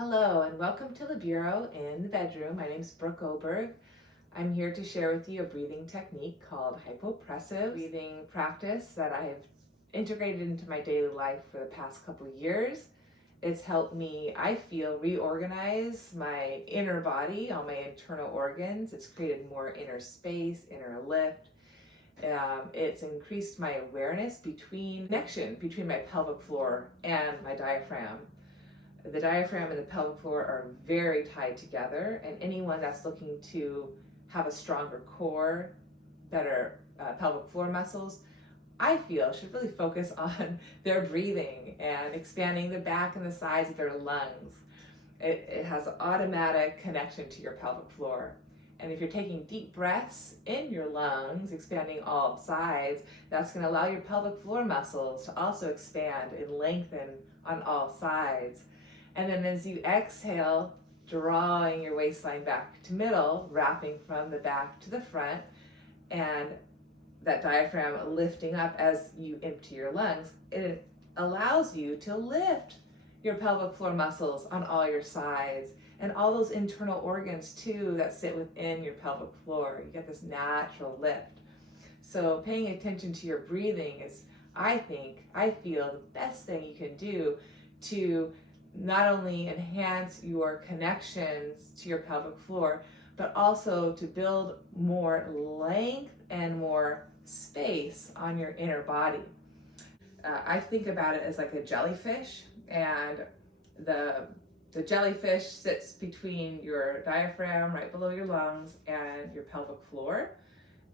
Hello and welcome to the Bureau in the bedroom. My name is Brooke Oberg. I'm here to share with you a breathing technique called hypopressive breathing practice that I have integrated into my daily life for the past couple of years. It's helped me, I feel, reorganize my inner body, all my internal organs. It's created more inner space, inner lift. It's increased my awareness connection between my pelvic floor and my diaphragm. The diaphragm and the pelvic floor are very tied together, and anyone that's looking to have a stronger core, better pelvic floor muscles, I feel should really focus on their breathing and expanding the back and the sides of their lungs. It has an automatic connection to your pelvic floor. And if you're taking deep breaths in your lungs, expanding all sides, that's going to allow your pelvic floor muscles to also expand and lengthen on all sides. And then as you exhale, drawing your waistline back to middle, wrapping from the back to the front, and that diaphragm lifting up as you empty your lungs, it allows you to lift your pelvic floor muscles on all your sides and all those internal organs too that sit within your pelvic floor. You get this natural lift. So paying attention to your breathing is, I feel the best thing you can do to not only enhance your connections to your pelvic floor, but also to build more length and more space on your inner body. I think about it as like a jellyfish, and the jellyfish sits between your diaphragm right below your lungs and your pelvic floor.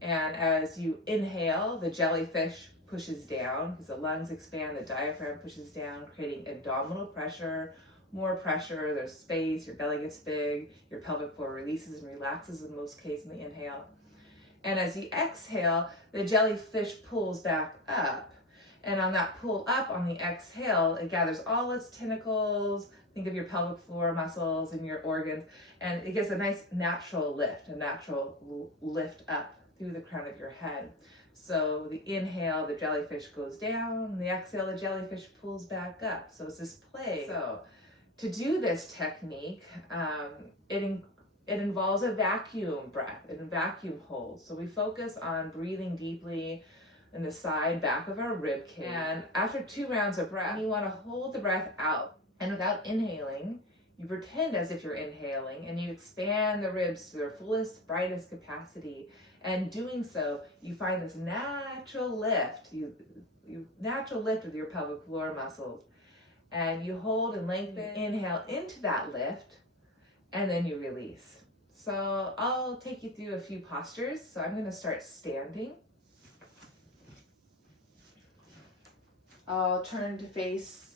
And as you inhale, the jellyfish pushes down because the lungs expand, the diaphragm pushes down, creating abdominal pressure, more pressure, there's space, your belly gets big, your pelvic floor releases and relaxes in most cases in the inhale. And as you exhale, the jellyfish pulls back up. And on that pull up on the exhale, it gathers all its tentacles, think of your pelvic floor muscles and your organs, and it gets a nice natural lift up through the crown of your head. So the inhale, the jellyfish goes down, and the exhale, the jellyfish pulls back up. So it's this play. So to do this technique, it involves a vacuum breath and vacuum hold. So we focus on breathing deeply in the side back of our rib cage. And after 2 rounds of breath, you want to hold the breath out. And without inhaling, you pretend as if you're inhaling, and you expand the ribs to their fullest, brightest capacity. And doing so, you find this natural lift, natural lift of your pelvic floor muscles. And you hold and lengthen, inhale into that lift, and then you release. So I'll take you through a few postures. So I'm going to start standing. I'll turn to face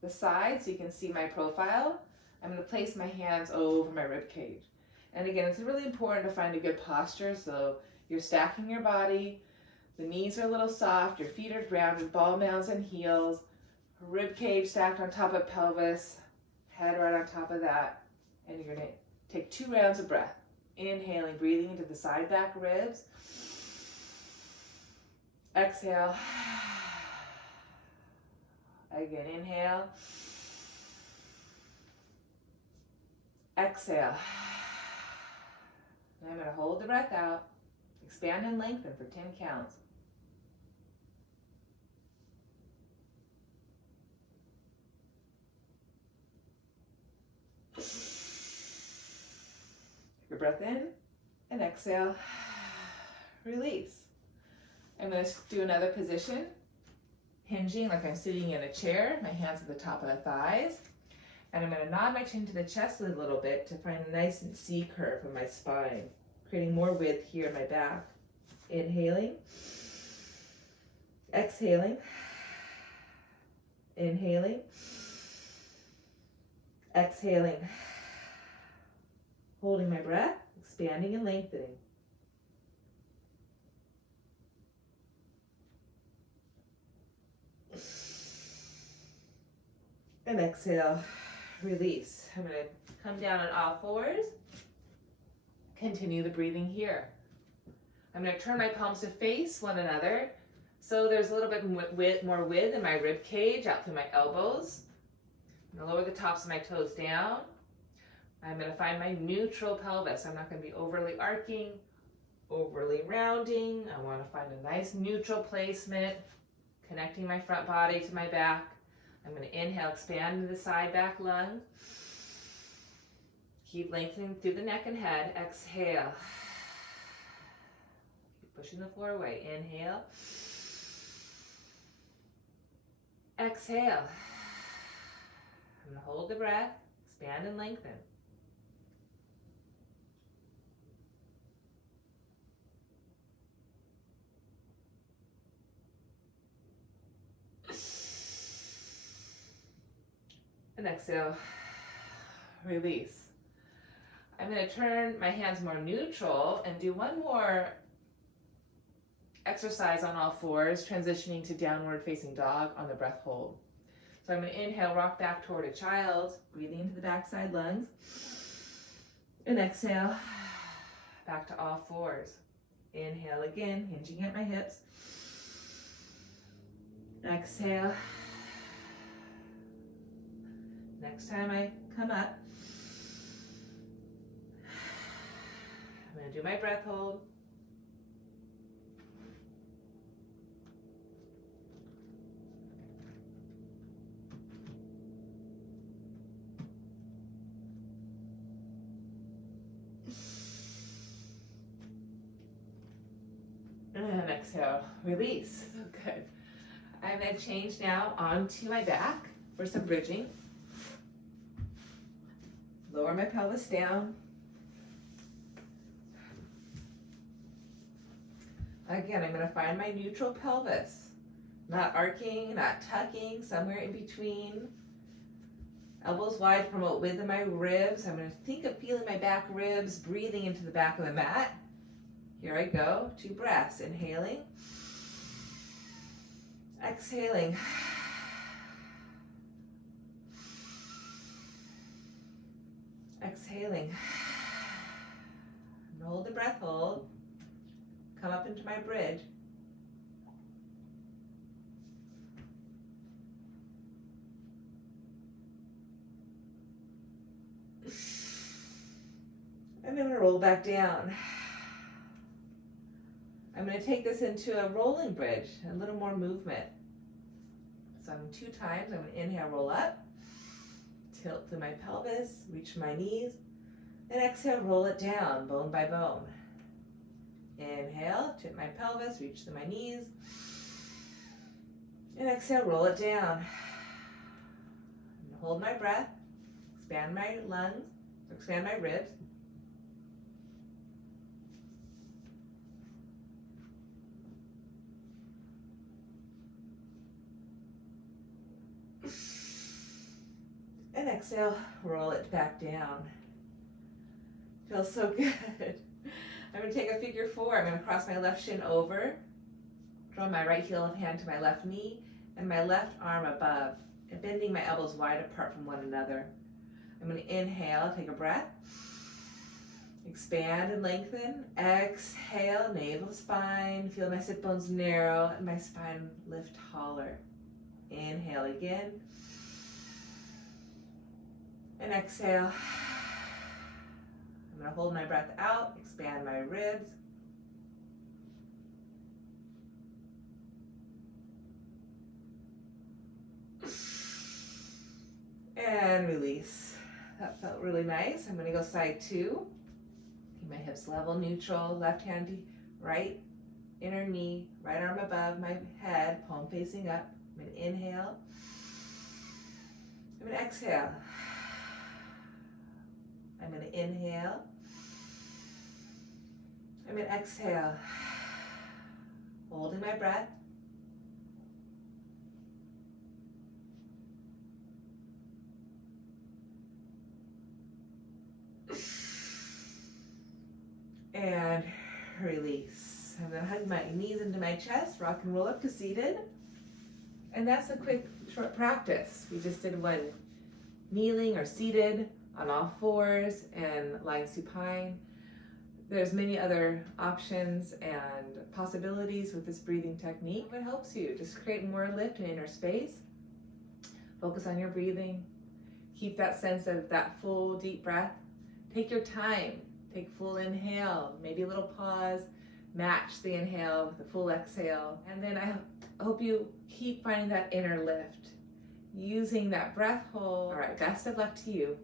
the side so you can see my profile. I'm going to place my hands over my rib cage. And again, it's really important to find a good posture. So you're stacking your body, the knees are a little soft, your feet are grounded, ball mounds and heels, rib cage stacked on top of pelvis, head right on top of that. And you're going to take 2 rounds of breath. Inhaling, breathing into the side back ribs. Exhale. Again, inhale. Exhale. Now I'm going to hold the breath out, expand and lengthen for 10 counts. Your breath in and exhale. Release. I'm going to do another position, hinging like I'm sitting in a chair, my hands at the top of the thighs. And I'm going to nod my chin to the chest a little bit to find a nice C curve in my spine, creating more width here in my back. Inhaling, exhaling, inhaling, exhaling, holding my breath, expanding and lengthening. And exhale. Release. I'm going to come down on all fours. Continue the breathing here. I'm going to turn my palms to face one another. So there's a little bit more width in my rib cage out through my elbows. I'm gonna lower the tops of my toes down. I'm gonna find my neutral pelvis. I'm not gonna be overly arcing, overly rounding. I wanna find a nice neutral placement, connecting my front body to my back. I'm gonna inhale, expand into the side back lung. Keep lengthening through the neck and head. Exhale. Keep pushing the floor away. Inhale. Exhale. I'm gonna hold the breath, expand and lengthen. And exhale, release. I'm going to turn my hands more neutral and do one more exercise on all fours, transitioning to downward facing dog on the breath hold. So I'm going to inhale, rock back toward a child, breathing into the backside lungs. And exhale, back to all fours. Inhale again, hinging at my hips. Exhale. Next time I come up, I'm going to do my breath hold. And exhale, release. So good. I'm going to change now onto my back for some bridging. Lower my pelvis down. Again, I'm going to find my neutral pelvis. Not arcing, not tucking, somewhere in between. Elbows wide to promote width in my ribs. I'm going to think of feeling my back ribs, breathing into the back of the mat. Here I go, 2 breaths. Inhaling. Exhaling. Exhaling. And hold the breath hold. Come up into my bridge. And I'm going to roll back down. I'm going to take this into a rolling bridge, a little more movement. So I'm 2 times. I'm going to inhale, roll up, tilt through my pelvis, reach my knees, and exhale, roll it down, bone by bone. Inhale, tip my pelvis, reach to my knees, and exhale, roll it down. And hold my breath, expand my lungs, expand my ribs. And exhale, roll it back down. Feels so good. I'm going to take a figure 4. I'm going to cross my left shin over, draw my right heel of hand to my left knee, and my left arm above, and bending my elbows wide apart from one another. I'm going to inhale, take a breath, expand and lengthen. Exhale, navel to spine, feel my sit bones narrow and my spine lift taller. Inhale again. And exhale. I'm going to hold my breath out, expand my ribs. And release. That felt really nice. I'm going to go side 2. Keep my hips level, neutral, left hand to right inner knee, right arm above my head, palm facing up. I'm going to inhale. I'm going to exhale. I'm going to inhale. I'm going to exhale. Holding my breath. And release. I'm going to hug my knees into my chest, rock and roll up to seated. And that's a quick, short practice. We just did one kneeling or seated on all fours and lying supine. There's many other options and possibilities with this breathing technique. It helps you just create more lift and inner space. Focus on your breathing. Keep that sense of that full deep breath. Take your time. Take full inhale, maybe a little pause. Match the inhale with the full exhale. And then I hope you keep finding that inner lift, using that breath hold. All right, best of luck to you.